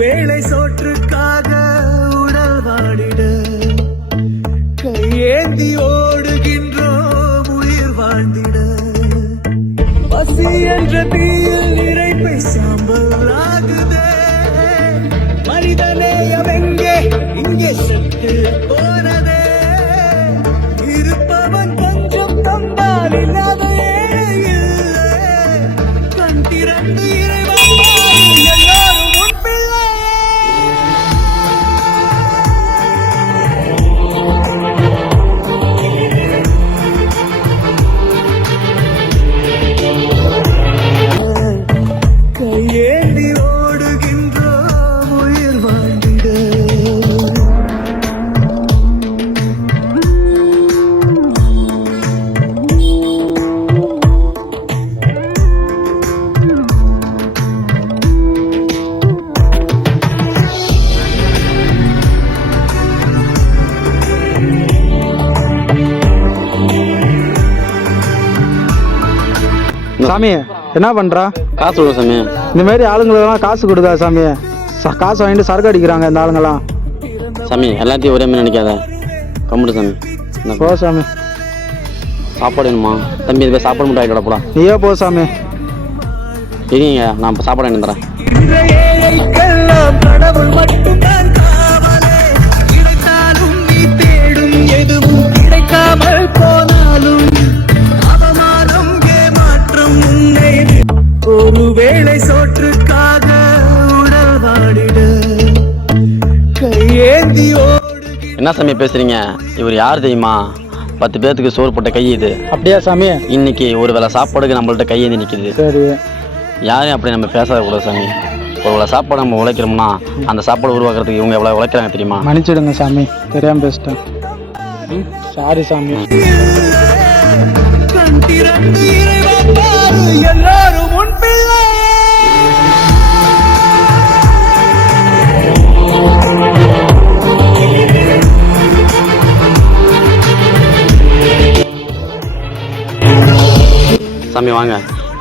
வேளை சோற்றுக்காக உடல் வாடிட கையேந்தி ஓடுகின்றோம் உயிர் வாழ்ந்திட பசி என்ற தீயில் இறைப்பை சாம்பல் ஆகுதே மனிதநேயம் எங்கே இங்கே செத்து போனதே இருப்பவன் கொஞ்சம் தந்தால் இல்லாத கண் திறந்து இறைவன் எல்லாரும் உன் பிள்ளை. கையேந்தி ஓடுகின்றோம் உயிர் வாழ்ந்திட சாமி என்ன பண்றா? காசு விடும் சாமி. இந்த மாதிரி ஆளுங்களுக்கெல்லாம் காசு கொடுக்கா சாமி. காசு வாங்கிட்டு சரக்கு அடிக்கிறாங்க இந்த ஆளுங்கெல்லாம். சாமி எல்லாத்தையும் ஒரே மாதிரி நினைக்காத, கம்முடு சாமி. போ சாமி. சாப்பாடு வேணுமா தம்பி? இது போய் சாப்பாடு மட்டும் ஆகிட்டு போடா. நீயே போ சாமி. இருங்க, நான் இப்போ சாப்பாடு வாங்கி தரேன். கடவுள் மட்டும்தான் காவலே கிடைத்தாலும் நீ தேடும் எதுவும் கிடைக்காமல் போனாலும் அவமானம் ஏமாற்றம் உன்னை ஒருவேளை சோற்றுக்காக உடல் வாடிட கையேந்தி ஓடுகிற. என்ன சாமி பேசுறீங்க? இவர் யார் தெரியுமா? 10 பேர்த்துக்கு சோறு போட்ட கை இது. அப்படியா சாமி? இன்னைக்கு ஒரு வேளை சாப்பாடுக்கு நம்மள்ட்ட கையேந்தி நிற்கிது. சரி, யாரையும் அப்படி நம்ம பேசக்கூடாது சாமி. ஒரு வேளை சாப்பாடு நம்ம உழைக்கிறோம்னா அந்த சாப்பாடு உருவாக்குறதுக்கு இவங்க எவ்வளோ உழைக்கிறாங்க தெரியுமா? மன்னிச்சிடுங்க சாமி, தெரியாம பேசிட்டேன். சாரி சாமி. கண் திறந்து இறைவன் பாரு எல்லாரும் உன் பிள்ளை. சாமி வாங்க,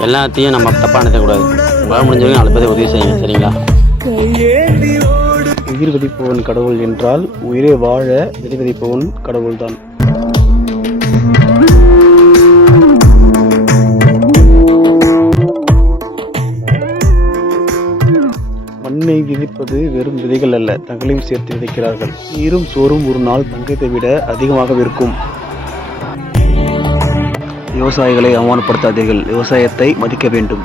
எல்லாத்தையும் நம்ம தப்பாக நினைக்கக்கூடாது. உங்களால் முடிஞ்சவங்க 4 பேருக்கு உதவி செய்யுங்க, சரிங்களா? கையேந்தி ஓடு. உயிர் விதிப்பவன் கடவுள் என்றால் உயிரை வாழ விதி விதிப்பவன் கடவுள்தான். மண்ணை விதிப்பது வெறும் விதைகள் அல்ல, தங்களையும் சேர்த்து விதைக்கிறார்கள். நீரும் சோறும் ஒரு நாள் தங்கத்தை விட அதிகமாக விற்கும். விவசாயிகளை அவமானப்படுத்தாதீர்கள், விவசாயத்தை மதிக்க வேண்டும்.